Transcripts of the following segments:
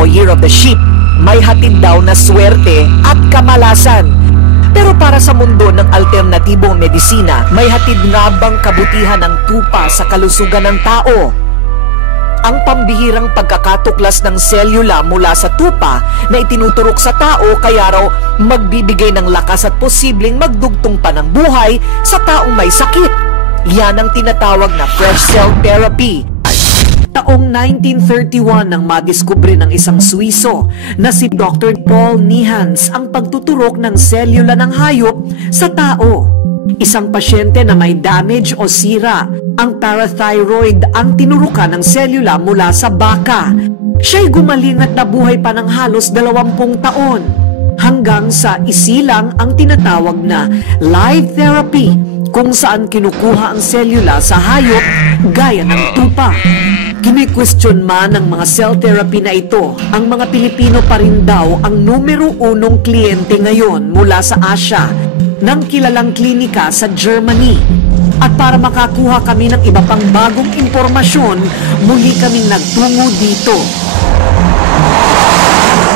o Year of the Sheep, may hatid daw na swerte at kamalasan. Pero para sa mundo ng alternatibong medisina, may hatid nga bang kabutihan ng tupa sa kalusugan ng tao? Ang pambihirang pagkakatuklas ng selula mula sa tupa na itinuturok sa tao kaya raw magbibigay ng lakas at posibleng magdugtong pa ng buhay sa taong may sakit. Yan ang tinatawag na fresh cell therapy. Taong 1931 nang madiskubre ng isang Swiso na si Dr. Paul Nihans ang pagtuturok ng selula ng hayop sa tao. Isang pasyente na may damage o sira ang parathyroid ang tinurukan ng selula mula sa baka. Siya'y gumaling at nabuhay pa ng halos 20 taon hanggang sa isilang ang tinatawag na live therapy kung saan kinukuha ang selula sa hayop gaya ng tupa. Kini-question man ng mga cell therapy na ito, ang mga Pilipino pa rin daw ang numero 1 kliyente ngayon mula sa Asia ng kilalang klinika sa Germany. At para makakuha kami ng iba pang bagong impormasyon, muli kaming nagtungo dito.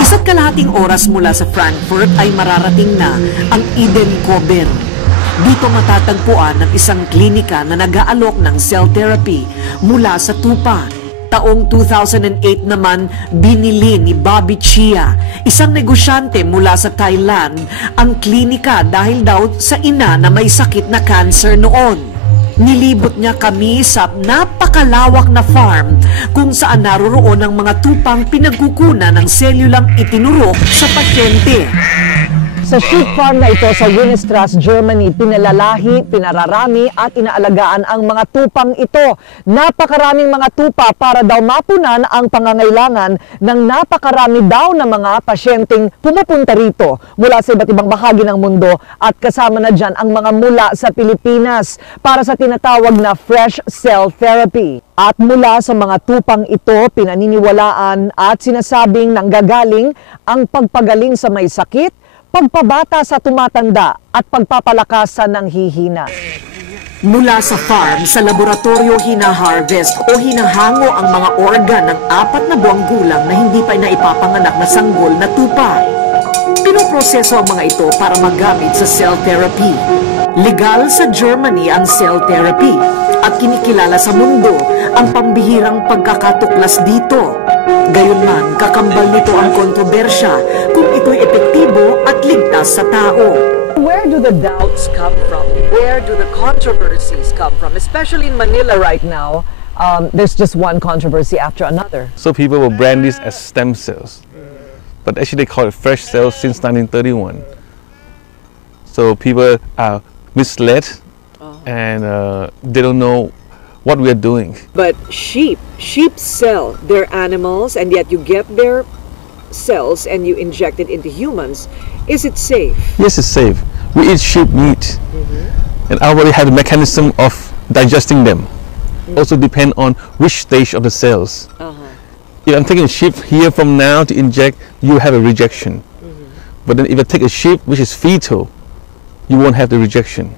1.5 oras mula sa Frankfurt ay mararating na ang Edenkoben. Dito matatagpuan ng isang klinika na nag-aalok ng cell therapy mula sa tupa. Taong 2008 naman, binili ni Bobby Chia, isang negosyante mula sa Thailand, ang klinika dahil daw sa ina na may sakit na cancer noon. Nilibot niya kami sa napakalawak na farm kung saan naroroon ang mga tupang pinagkukunan ng selulang itinurok sa pasyente. Sa sheep farm na ito sa Winstrasse, Germany, pinalalahi, pinararami at inaalagaan ang mga tupang ito. Napakaraming mga tupa para daw mapunan ang pangangailangan ng napakarami daw na mga pasyenteng pumupunta rito mula sa iba't ibang bahagi ng mundo at kasama na dyan ang mga mula sa Pilipinas para sa tinatawag na fresh cell therapy. At mula sa mga tupang ito, pinaniniwalaan at sinasabing nanggagaling ang pagpagaling sa may sakit, pagpabata sa tumatanda at pagpapalakasan ng hihina. Mula sa farm, sa laboratorio hina-harvest o hinahango ang mga organ ng 4 na buwang gulang na hindi pa naipapanganak na sanggol na tupa. Pinoproseso ang mga ito para magamit sa cell therapy. Legal sa Germany ang cell therapy at kinikilala sa mundo ang pambihirang pagkakatuklas dito. Gayunman, kakambal nito ang kontrobersya kung ito'y epektibo at ligtas sa tao. Where do the doubts come from? Where do the controversies come from? Especially in Manila right now, there's just one controversy after another. So people will brand this as stem cells, but actually they call it fresh cells since 1931. So people are misled and they don't know what we are doing. But sheep sell their animals and yet you get their cells and you inject it into humans. Is it safe? Yes, it's safe. We eat sheep meat and our body has a mechanism of digesting them. Also depend on which stage of the cells. If I'm taking a sheep here from now to inject, you have a rejection. But then if I take a sheep which is fetal, you won't have the rejection.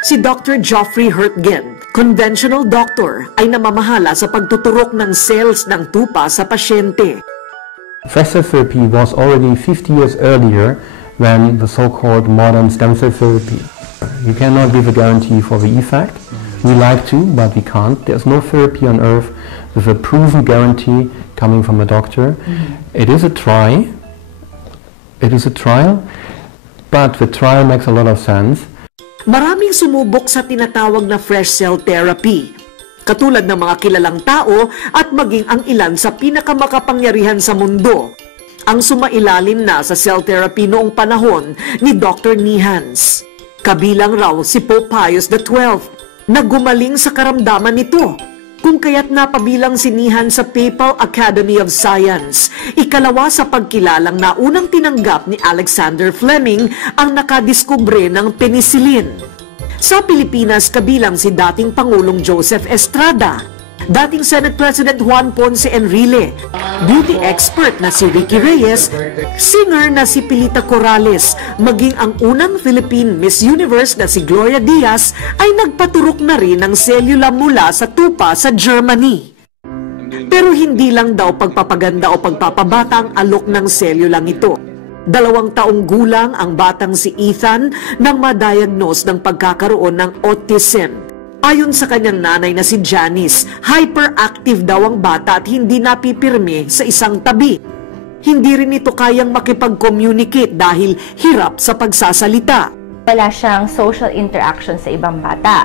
Si Dr. Geoffrey Hertgen, conventional doctor, ay namamahala sa pagtuturok ng cells ng tupa sa pasyente. Fresh cell therapy was already 50 years earlier than the so-called modern stem cell therapy. You cannot give a guarantee for the effect. We like to, but we can't. There's no therapy on earth with a proven guarantee coming from a doctor. It is a trial, but the trial makes a lot of sense. Maraming sumubok sa tinatawag na fresh cell therapy, katulad ng mga kilalang tao at maging ang ilan sa pinakamakapangyarihan sa mundo. Ang sumailalim na sa cell therapy noong panahon ni Dr. Nihans. Kabilang raw si Pope Pius XII na gumaling sa karamdaman nito, kung kaya't napabilang si Nihans sa Papal Academy of Science, ikalawa sa pagkilalang na unang tinanggap ni Alexander Fleming ang nakadiskubre ng penicillin. Sa Pilipinas, kabilang si dating Pangulong Joseph Estrada, dating Senate President Juan Ponce Enrile, beauty expert na si Ricky Reyes, singer na si Pilita Corrales, maging ang unang Philippine Miss Universe na si Gloria Diaz ay nagpaturok na rin ng selula mula sa tupa sa Germany. Pero hindi lang daw pagpapaganda o pagpapabata ang alok ng selyo lang ito. 2 taong gulang ang batang si Ethan nang ma-diagnose ng pagkakaroon ng autism. Ayon sa kanyang nanay na si Janice, hyperactive daw ang bata at hindi napipirme sa isang tabi. Hindi rin ito kayang makipag-communicate dahil hirap sa pagsasalita. Wala siyang social interaction sa ibang bata.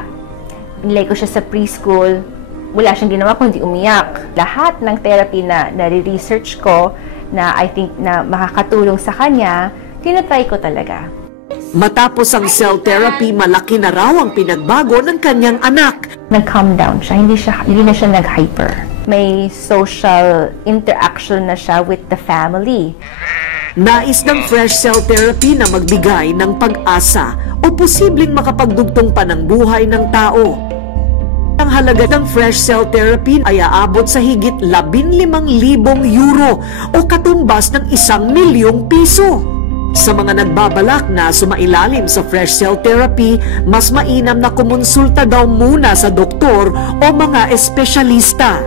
Nilay ko siya sa preschool, wala siyang ginawa kundi umiyak. Lahat ng therapy na nare-research ko na I think na makakatulong sa kanya, tinatry ko talaga. Matapos ang cell therapy, malaki na raw ang pinagbago ng kanyang anak. Nag-calm down siya, hindi na siya nag-hyper. May social interaction na siya with the family. Nais ng fresh cell therapy na magbigay ng pag-asa o posibleng makapagdugtong pa ng buhay ng tao. Ang halaga ng fresh cell therapy ay aabot sa higit 15,000 euro o katumbas ng 1,000,000 piso. Sa mga nagbabalak na sumailalim sa fresh cell therapy, mas mainam na kumonsulta daw muna sa doktor o mga espesyalista.